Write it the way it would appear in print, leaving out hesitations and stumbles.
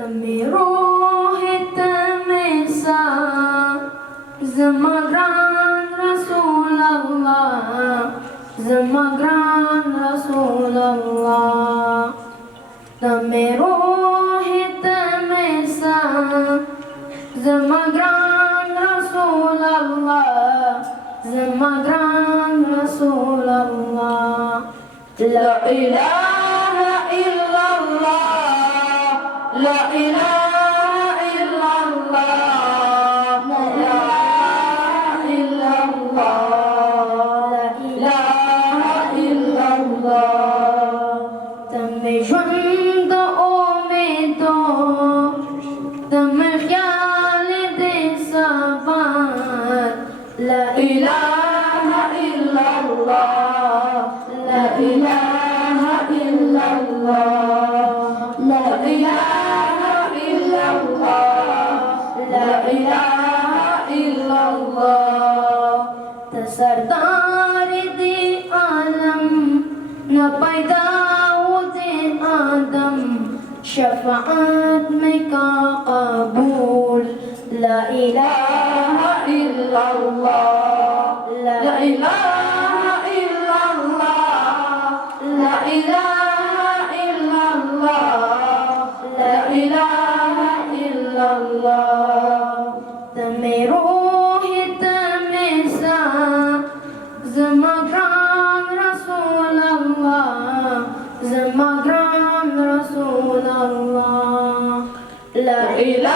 रोहित में सा ज़मग़रान रसूल अल्लाह, ज़मग़रान रसूल अल्लाह। तमे रोहित में सा ज़मग़रान रसूल अल्लाह, ज़मग़रान रसूल अल्लाह। ला इलाहा इल्लल्लाह, ला इलाहा इल्लल्लाह, ला इलाहा इल्लल्लाह। तमे ज़िंद उम्मीदो, तमे ख्याल दे सवार। ला इलाहा इल्लल्लाह, ला इलाहा इल्लल्लाह, ला इलाहा इल्लल्लाह, ला इलाहा इल्लल्लाह। सरदार दे आलम न पैदा होते आदम, शफाअत में का कबूल। ला इलाहा इल्लल्लाह, ला इलाहा इल्लल्लाह, ला इलाहा इल्लल्लाह, ला इलाहा इल्लल्लाह। तमे रोहित में सा ज़मग़रान रसूल अल्लाह, ज़मग़रान रसूल अल्लाह। ला इलाहा